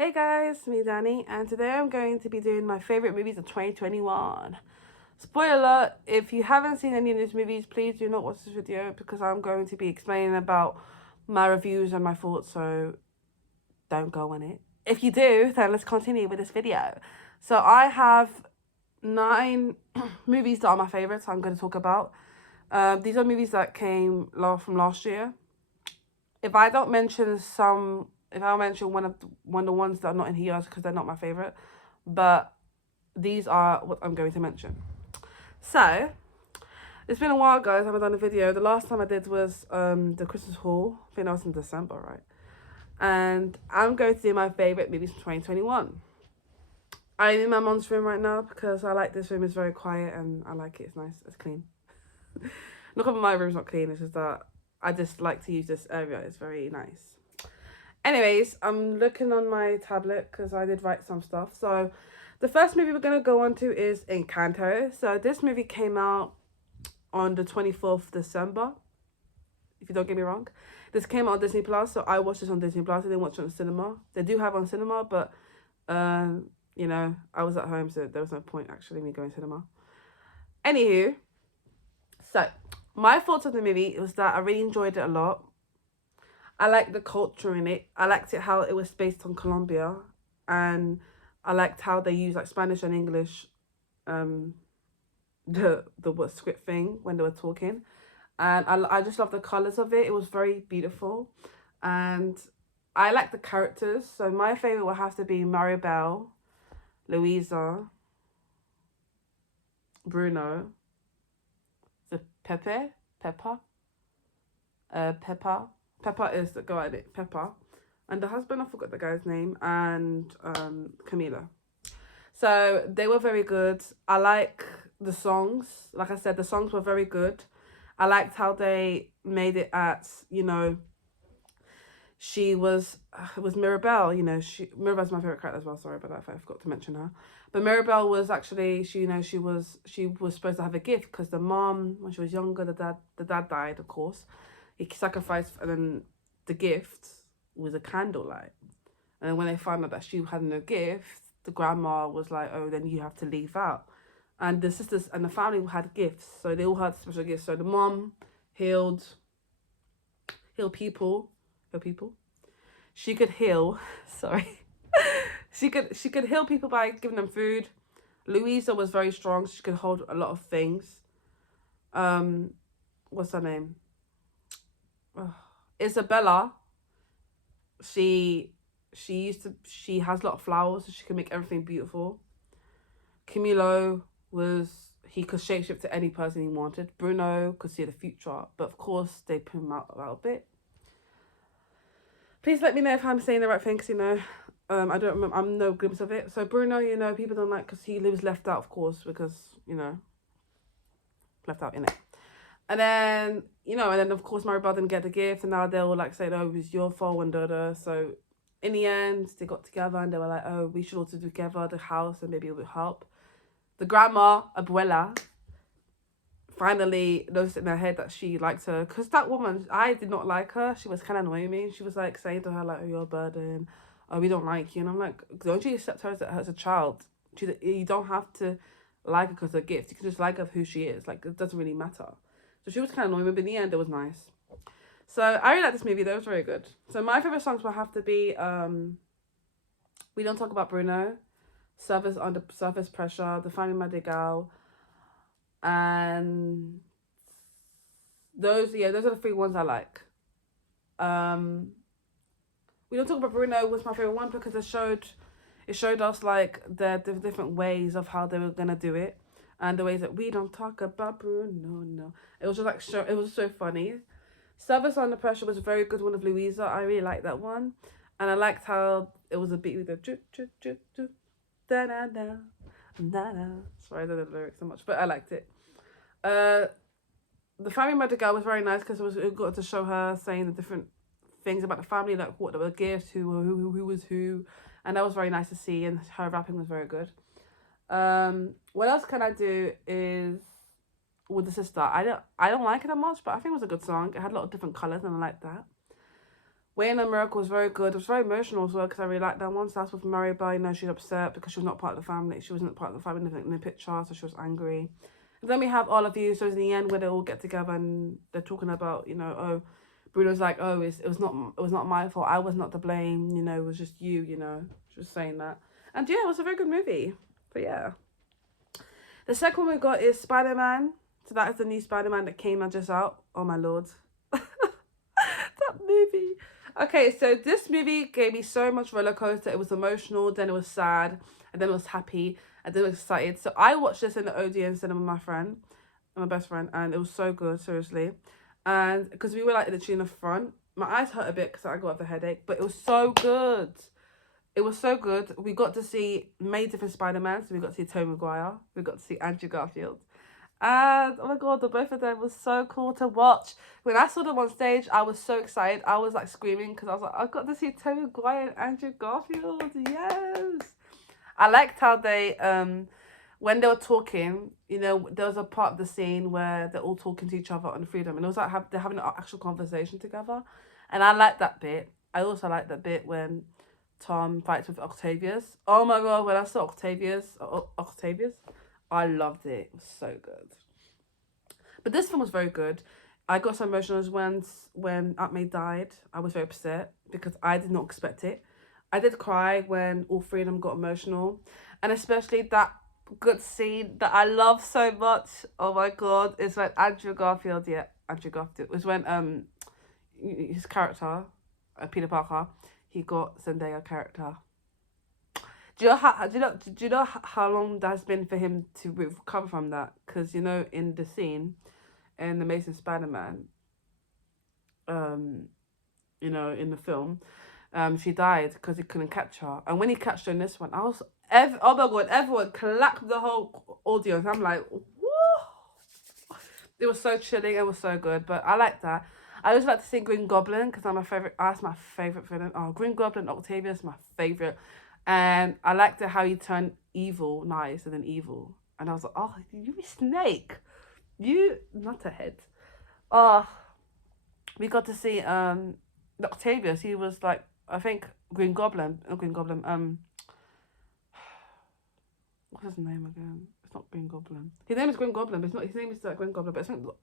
Hey guys, me Danny, and today I'm going to be doing my favorite movies of 2021. Spoiler alert, if you haven't seen any of these movies, please do not watch this video because I'm going to be explaining about my reviews and my thoughts, so don't go on it. If you do, then let's continue with this video. So I have 9 movies that are my favorites I'm going to talk about. These are movies that came from last year. If I don't mention if I mention one of the ones that are not in here, it's because they're not my favorite. But these are what I'm going to mention. So it's been a while, guys. I haven't done a video. The last time I did was the Christmas haul. I think that was in December, right? And I'm going to do my favorite movies from 2021. I'm in my mom's room right now because I like this room. It's very quiet and I like it. It's nice. It's clean. Not that my room's not clean. It's just that I just like to use this area. It's very nice. Anyways, I'm looking on my tablet because I did write some stuff. So the first movie we're going to go on to is Encanto. So this movie came out on the 24th of December, if you don't get me wrong. This came out on Disney Plus, so I watched this on Disney Plus. I didn't watch it on cinema. They do have it on cinema, but, you know, I was at home, so there was no point actually me going to cinema. Anywho, so my thoughts of the movie was that I really enjoyed it a lot. I liked the culture in it. I liked it how it was based on Colombia, and I liked how they used like Spanish and English, the what script thing when they were talking, and I just love the colors of it. It was very beautiful, and I like the characters. So my favorite will have to be Maribel, Louisa, Bruno, the Peppa. Peppa is the guy in it, Peppa. And the husband, I forgot the guy's name, and Camila. So they were very good. I like the songs. Like I said, the songs were very good. I liked how they made it at, you know, it was Mirabelle, you know, Mirabelle's my favorite character as well, sorry about that if I forgot to mention her. But Mirabelle was actually, she was supposed to have a gift because the mom, when she was younger, the dad died, of course. He sacrificed, and then the gift was a candlelight. And when they found out that she had no gift, the grandma was like, oh, then you have to leave out. And the sisters and the family had gifts, so they all had special gifts. So the mom healed people. She could heal, sorry. she could heal people by giving them food. Louisa was very strong, so she could hold a lot of things. What's her name? Isabella, she has a lot of flowers, so she can make everything beautiful. Camilo he could shapeshift to any person he wanted. Bruno could see the future, but of course they put him out a little bit. Please let me know if I'm saying the right thing, because you know, I don't remember. I'm no glimpse of it. So Bruno, you know, people don't like because he was left out, of course, because you know, left out in it. And then, you know, and then of course Maribel didn't get the gift, and now they're all like saying, oh, it was your fault and da. So in the end, they got together and they were like, oh, we should also do together the house and maybe it would help. The grandma, Abuela, finally noticed in her head that she liked her. Because that woman, I did not like her. She was kind of annoying me. She was like saying to her, like, oh, you're a burden. Oh, we don't like you. And I'm like, don't you accept her as a child? You don't have to like her because of her gift. You can just like her for who she is. Like, it doesn't really matter. So she was kind of annoying, but in the end, it was nice. So I really like this movie, though. It was very good. So my favourite songs will have to be We Don't Talk About Bruno, Surface Under Surface Pressure, The Family Madrigal, and those are the 3 ones I like. We Don't Talk About Bruno was my favourite one because it showed us like the different ways of how they were gonna do it. And the ways that we don't talk about Bruno, no. It was just like, it was so funny. Service Under Pressure was a very good one of Louisa. I really liked that one. And I liked how it was a beat with the drip, drip, drip, drip, da da da, da da. Sorry, I don't know the lyrics so much, but I liked it. The Family Madrigal was very nice because it got to show her saying the different things about the family, like what were gifts, who was who. And that was very nice to see, and her rapping was very good. What else can I do is with the sister. I don't like it that much, but I think it was a good song. It had a lot of different colours and I like that. Waiting on a Miracle was very good. It was very emotional as well because I really liked that one. So that's with Maribel, you know, she's upset because she was not part of the family. She wasn't part of the family in the picture, so she was angry. And then we have All of You. So it's in the end where they all get together and they're talking about, you know, oh, Bruno's like, oh, it was not my fault. I was not to blame. You know, it was just you. You know, she was saying that. And yeah, it was a very good movie. But yeah, the second one we got is Spider-Man. So that is the new Spider-Man that came out just out. Oh my lord, that movie. Okay, so this movie gave me so much roller coaster. It was emotional, then it was sad, and then it was happy, and then it was excited. So I watched this in the Odeon cinema with my friend, my best friend, and it was so good, seriously. And because we were like literally in the front, my eyes hurt a bit because I got a headache, but it was so good. It was so good. We got to see many different Spider-Man. So we got to see Tobey Maguire, we got to see Andrew Garfield. And oh my god, the both of them was so cool to watch. When I saw them on stage, I was so excited. I was like screaming because I was like, I got to see Tobey Maguire and Andrew Garfield. Yes. I liked how they when they were talking, you know, there was a part of the scene where they're all talking to each other on freedom, and it was like they're having an actual conversation together, and I liked that bit. I also liked that bit when Tom fights with Octavius. Oh my god, when I saw Octavius, I loved it. It was so good. But this film was very good. I got so emotional when Aunt May died. I was very upset because I did not expect it. I did cry when all three of them got emotional. And especially that good scene that I love so much. Oh my god. It's when Andrew Garfield, it was when his character, Peter Parker, he got Zendaya character. Do you know how long that's been for him to recover from that? Because you know, in the scene in The Amazing Spider-Man, you know, in the film, she died because he couldn't catch her. And when he catched her in this one, oh my god, everyone clapped the whole audience. I'm like, woo! It was so chilling. It was so good. But I like that. I always like to see Green Goblin because that's my favorite villain. Oh, Green Goblin, Octavius, my favorite. And I liked how he turned evil, nice, and then evil. And I was like, oh, you snake. You nutterhead. Oh, we got to see Octavius. He was like, I think Green Goblin, what's his name again? It's not Green Goblin. His name is Green Goblin, but it's not. His name is like Green Goblin, but it's not.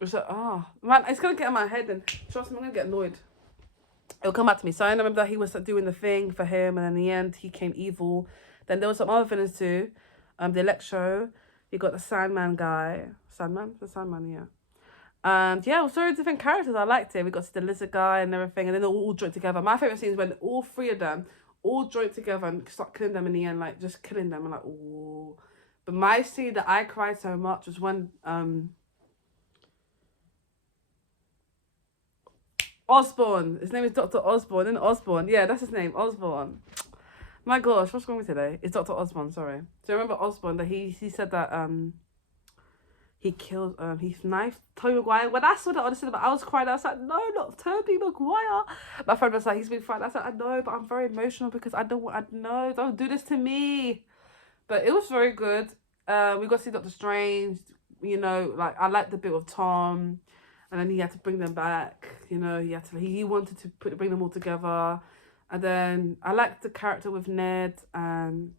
It's like, man, it's gonna get in my head, and trust me, I'm gonna get annoyed. It'll come back to me. So I remember that he was doing the thing for him, and in the end, he came evil. Then there was some other villains too. The Electro. You got the Sandman guy. The Sandman, yeah. And yeah, it was very different characters. I liked it. We got to see the lizard guy and everything, and then they all joined together. My favorite scene is when all three of them all joined together and start killing them in the end, like just killing them. I'm like, ooh. But my scene that I cried so much was when Osborn. His name is Dr. Osborn, isn't it? Osborn. Yeah, that's his name, Osborn. My gosh, what's wrong with today? It's Dr. Osborn, sorry. So remember Osborn that he said that he killed he knifed Tobey Maguire. When I saw that on the cinema, I was crying. I was like, no, not Tobey Maguire. My friend was like, he's been fine. I said, I know, but I'm very emotional because I know, don't do this to me. But it was very good. We got to see Doctor Strange. You know, like I liked the bit of Tom. And then he had to bring them back, you know, he wanted to bring them all together. And then I liked the character with Ned and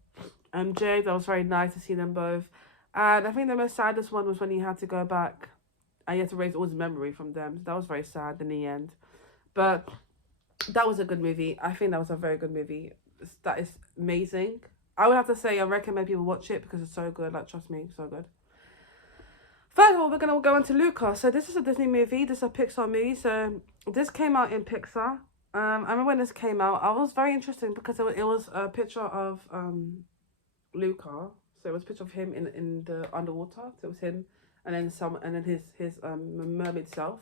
MJ. That was very nice to see them both. And I think the most saddest one was when he had to go back and he had to erase all his memory from them. That was very sad in the end. But that was a good movie. I think that was a very good movie. That is amazing. I would have to say I recommend people watch it because it's so good. Like, trust me, so good. First of all, we're going to go on to Luca. So this is a Disney movie. This is a Pixar movie. So this came out in Pixar. I remember when this came out, I was very interested because it was a picture of Luca. So it was a picture of him in the underwater. So it was him and then his mermaid self.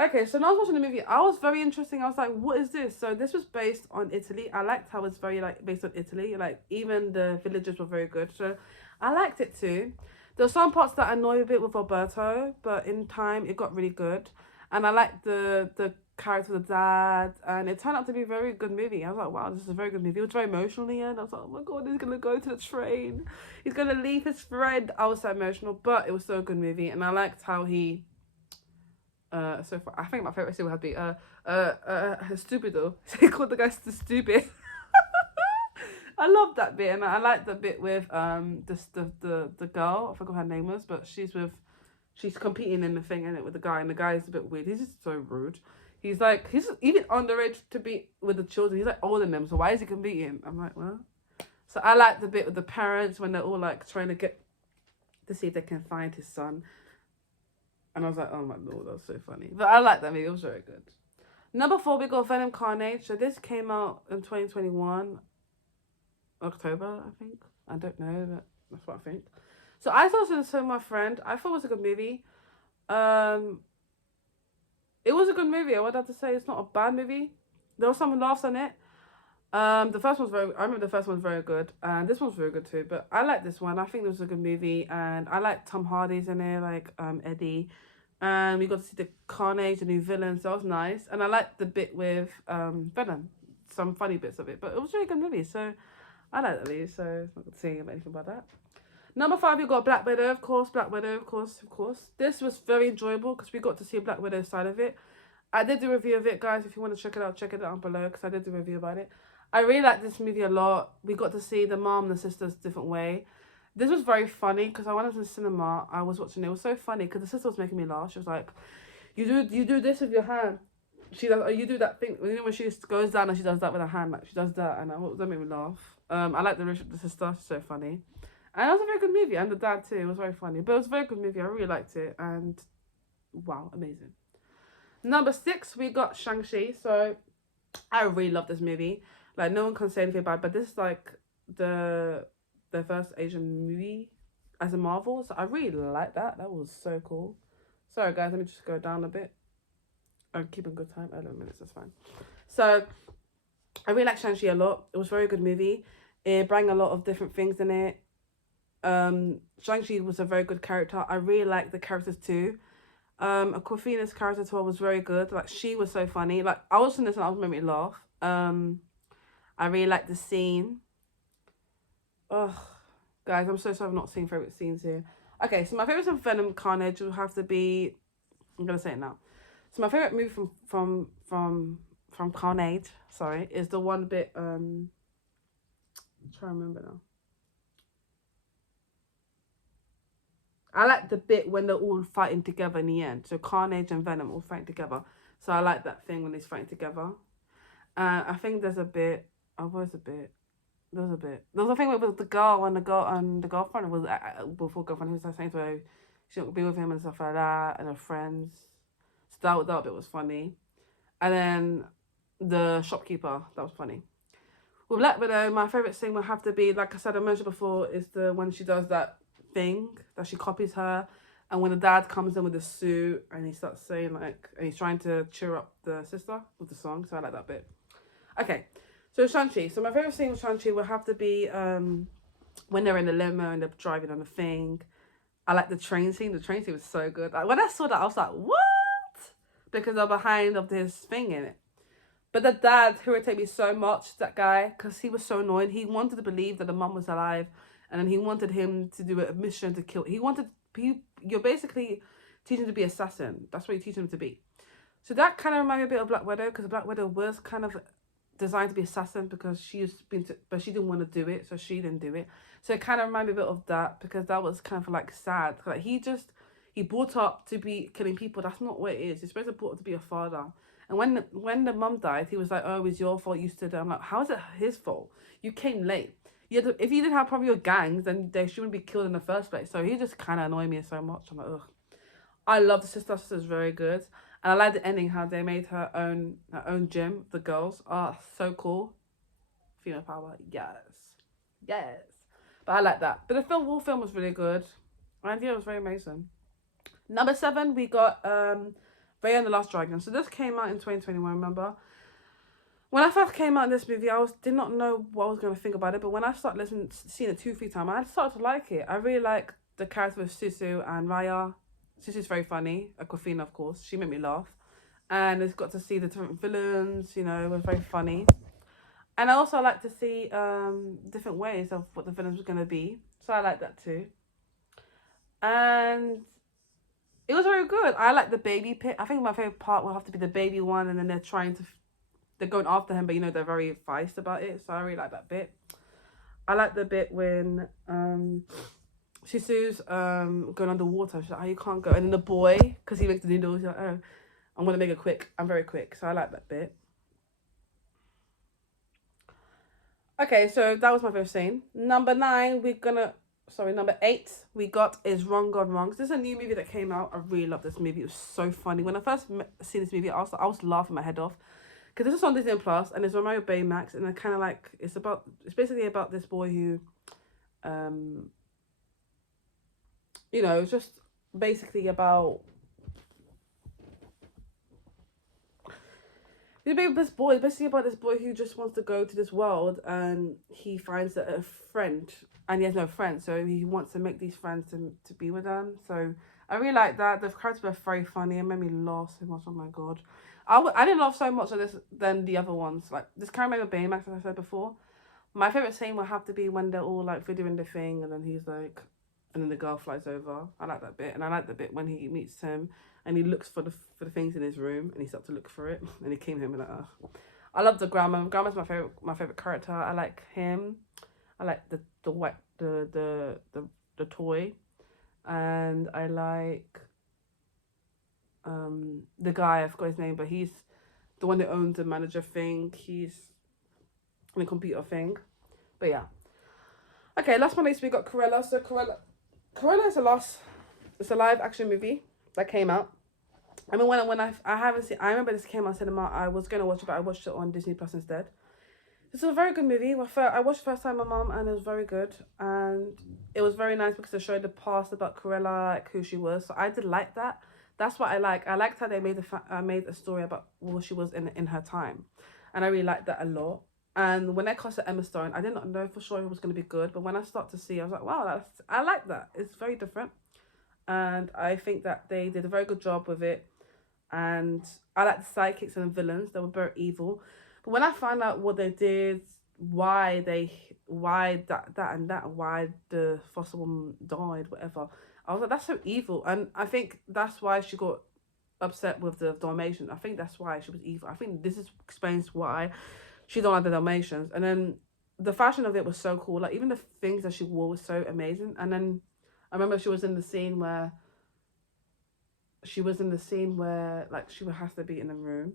Okay, so when I was watching the movie, I was very interested. I was like, what is this? So this was based on Italy. I liked how it's very like based on Italy. Like even the villagers were very good. So I liked it too. There were some parts that annoyed a bit with Alberto, but in time it got really good. And I liked the character of the dad, and it turned out to be a very good movie. I was like, wow, this is a very good movie. It was very emotional in the end. I was like, oh my god, he's gonna go to the train. He's gonna leave his friend. I was so emotional, but it was still a good movie, and I liked how he So far, I think my favorite scene would have to be Stupido. He called the guy stupid. I love that bit, and I like the bit with the girl. I forgot what her name was, but she's competing in the thing, and it with the guy, and the guy is a bit weird. He's just so rude. He's even underage to be with the children. He's like older than them, so why is he competing? I'm like, well. So I like the bit with the parents when they're all like trying to get to see if they can find his son. And I was like, oh my lord, that was so funny. But I like that movie, it was very good. Number 4, we got Venom Carnage. So this came out in 2021, October, I think. I don't know, but that's what I think. So I saw this with my friend. I thought it was a good movie. It was a good movie. I would have to say it's not a bad movie. There was some laughs on it. The first one's I remember the first one's very good, and this one's very good too. But I like this one. I think it was a good movie, and I like Tom Hardy's in there, like Eddie, and we got to see the Carnage, the new villain. So that was nice, and I liked the bit with Venom, some funny bits of it. But it was a really good movie, so I like that movie. So I'm not saying anything about that. Number 5, we got Black Widow, of course. Black Widow, of course. This was very enjoyable because we got to see Black Widow's side of it. I did do a review of it, guys. If you want to check it out down below because I did do a review about it. I really like this movie a lot. We got to see the mom and the sisters different way. This was very funny because I went to the cinema. I was watching it. It was so funny because the sister was making me laugh. She was like, you do this with your hand. She does, you do that thing. You know when she goes down and she does that with her hand. Like she does that and that made me laugh. I like the sister. She's so funny. And it was a very good movie. And the dad too. It was very funny. But it was a very good movie. I really liked it. And wow, amazing. Number 6, we got Shangshi. So I really love this movie. Like no one can say anything about it, but this is like the first Asian movie as a Marvel. So I really like that. That was so cool. Sorry guys, let me just go down a bit. I'm keeping good time. 11 minutes, that's fine. So I really like Shang-Chi a lot. It was a very good movie. It brought a lot of different things in it. Shang-Chi was a very good character. I really liked the characters too. Aquafina's character as well was very good. Like she was so funny. Like I was watching this and I was making me laugh. I really like the scene. Oh, guys, I'm so sorry I've not seen favourite scenes here. Okay, so my favourite from Venom Carnage will have to be, I'm gonna say it now. So my favourite movie from Carnage, sorry, is the one bit I'm trying to remember now. I like the bit when they're all fighting together in the end. So Carnage and Venom all fighting together. So I like that thing when they're fighting together. I think there's a bit. There was a thing with the girl and the girlfriend was before girlfriend. He was saying to her she don't be with him and stuff like that, and her friends. So that bit was funny. And then the shopkeeper, that was funny. With Black Widow, my favourite scene would have to be, like I said, I mentioned before, is the when she does that thing that she copies her, and when the dad comes in with the suit and he starts saying like, and he's trying to cheer up the sister with the song. So I like that bit. Okay, so Shang-Chi. So my favourite scene with Shang-Chi would have to be when they're in the limo and they're driving on the thing. I like the train scene. The train scene was so good. Like, when I saw that, I was like, what? Because they're behind of this thing in it. But the dad irritated me so much, that guy, because he was so annoying. He wanted to believe that the mum was alive, and then he wanted him to do a mission to kill. You're basically teaching him to be an assassin. That's what you're teaching him to be. So that kind of reminded me a bit of Black Widow, because Black Widow was kind of designed to be assassin because but she didn't want to do it, so she didn't do it. So it kind of reminded me a bit of that, because that was kind of like sad. Like he brought up to be killing people. That's not what it is. You're supposed to brought up to be a father. And when the mum died, he was like, oh, it was your fault you stood there. I'm like, how is it his fault? You came late. If you didn't have probably your gangs, then they shouldn't be killed in the first place. So he just kind of annoyed me so much. I'm like, ugh. I love the sister. Sister's very good. And I like the ending, how they made her own gym, the girls. Oh, so cool. Female power, yes. Yes. But I like that. But the whole film was really good. And yeah, it was very amazing. Number 7, we got Raya and the Last Dragon. So this came out in 2021, remember? When I first came out in this movie, did not know what I was going to think about it. But when I started seeing it 2-3 times, I started to like it. I really like the character of Susu and Raya. Susu's very funny. Aquafina, of course. She made me laugh. And it's got to see the different villains, you know, it was very funny. And I also like to see different ways of what the villains were going to be. So I like that too. And It was very good. I like the baby pit. I think my favorite part will have to be the baby one, and then they're going after him, but you know they're very feist about it. So I really like that bit. I like the bit when Shisu's going underwater. She's like, oh, you can't go. And then the boy, because he makes the noodles, he's like, oh, I'm gonna make it quick. I'm very quick, so I like that bit. Okay, so that was my first scene. Number 8 we got is Wrong Gone Wrong. This is a new movie that came out. I really love this movie. It was so funny. When I first seen this movie, I was laughing my head off. Because this is on Disney Plus, and it's on my Baymax, and kind of like, it's basically about this boy who, you know, it's just basically about this boy. It's basically about this boy who just wants to go to this world, and he finds a friend, and he has no friends, so he wants to make these friends to be with them. So I really like that. The characters were very funny. It made me laugh so much. Oh my god, I didn't laugh so much at this than the other ones. Like this kind of made me Baymax, as I said before. My favorite scene will have to be when they're all like videoing the thing, and then he's like, and then the girl flies over. I like that bit, and I like the bit when he meets him and he looks for the things in his room, and he starts to look for it, and he came home and like, oh. I love the grandma. Grandma's my favorite character. I like him. I like the toy, and I like the guy. I forgot his name, but he's the one that owns the manager thing. He's in the computer thing, but yeah. Okay, last but not least, we got Cruella. So Cruella is it's a live action movie that came out. I mean, when I haven't seen, I remember this came on cinema. I was gonna watch it, but I watched it on Disney Plus instead. This is a very good movie. I watched the first time with my mum, and it was very good, and it was very nice because it showed the past about Cruella, like who she was. So I did like that. That's what I like. I liked how they made a story about what she was in her time, and I really liked that a lot. And when I casted Emma Stone, I did not know for sure it was going to be good, but when I start to see, I was like, wow, I like that. It's very different, and I think that they did a very good job with it. And I like the sidekicks and the villains. They were very evil. But when I found out what they did, why the foster woman died, whatever, I was like, that's so evil. And I think that's why she got upset with the Dalmatians. I think that's why she was evil. I think this explains why she don't like the Dalmatians. And then the fashion of it was so cool. Like, even the things that she wore was so amazing. And then I remember she was in the scene where like she has to be in a room.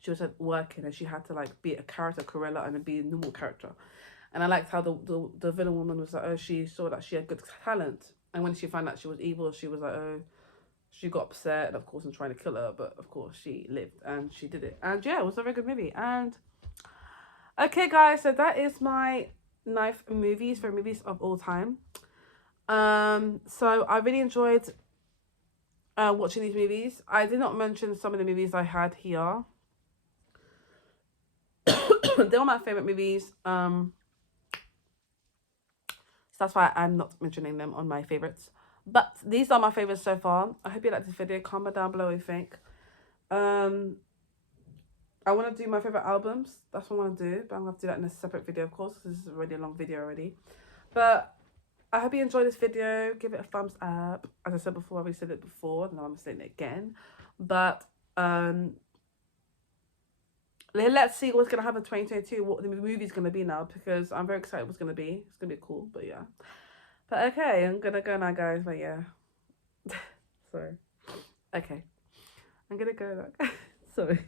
She was working, and she had to like be a character, Cruella, and then be a normal character. And I liked how the villain woman was like, oh, she saw that she had good talent, and when she found out she was evil, she was like, oh, she got upset, and of course, I'm trying to kill her, but of course, she lived and she did it. And yeah, it was a very good movie. And okay, guys, so that is my 9 favorite movies of all time. So I really enjoyed watching these movies. I did not mention some of the movies I had here. They were my favorite movies. So that's why I'm not mentioning them on my favorites. But these are my favorites so far. I hope you liked this video. Comment down below what you think. I want to do my favorite albums. That's what I want to do. But I'm going to have to do that in a separate video, of course, because this is already a long video already. But I hope you enjoyed this video. Give it a thumbs up. As I said before, I already said it before. Now I'm saying it again. But let's see what's going to happen in 2022. What the movie's going to be now. Because I'm very excited what's going to be. It's going to be cool. But yeah. But okay. I'm going to go now, guys. But yeah. Sorry. Okay. I'm going to go now. Sorry.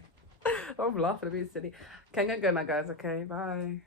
I'm laughing. I'm being silly. Okay, I'm going to go now, guys. Okay. Bye.